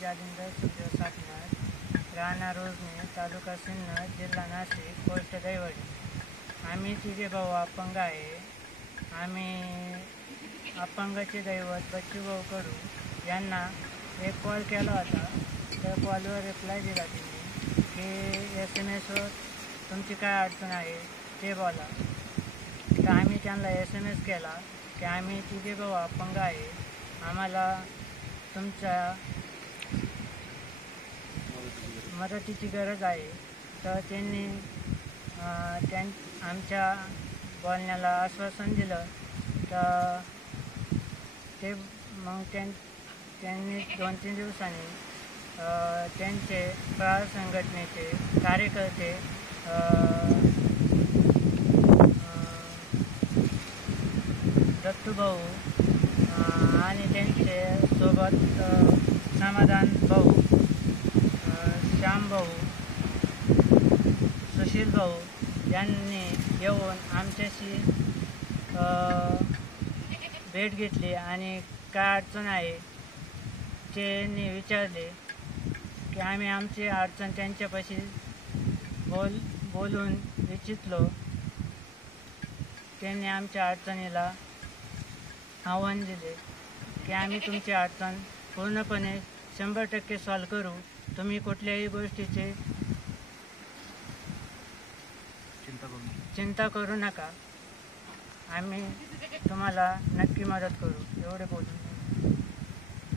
जालिंदर सुखदेव सापनार, राहणार रोजने, तालुका सिन्नर, जिल्हा नाशिक, पोस्ट दैवडी. आम्ही तिघे भाऊ अपंग आहे. आम्ही अपंगाचे दैवत बच्चूभाऊ कडू यांना एक कॉल केला होता. त्या कॉलवर रिप्लाय दिला त्यांनी की SMS वर तुमची काय अडचण आहे ते बोला. तर आम्ही त्यांना SMS केला की आम्ही तिघे भाऊ अपंग आहे, आम्हाला तुमच्या मदतीची गरज आहे. तर त्यांनी आमच्या बोलण्याला आश्वासन दिलं. तर ते मग त्यांनी 2-3 दिवसांनी त्यांचे प्रहार संघटनेचे कार्यकर्ते दत्तूभाऊ आणि त्यांचे सोबत समाधान भाऊ, श्याम भाऊ, सुशील भाऊ यांनी येऊन आमच्याशी भेट घेतली आणि काय अडचण आहे त्यांनी विचारले की आम्ही आमची अडचण त्यांच्यापाशी बोलून इच्छितलो. त्यांनी आमच्या अडचणीला आव्हान दिले की आम्ही तुमची अडचण पूर्णपणे 100% सॉल्व करू. तुम्ही कुठल्याही गोष्टीची चिंता करू नका, आम्ही तुम्हाला नक्की मदत करू. एवढे बोलून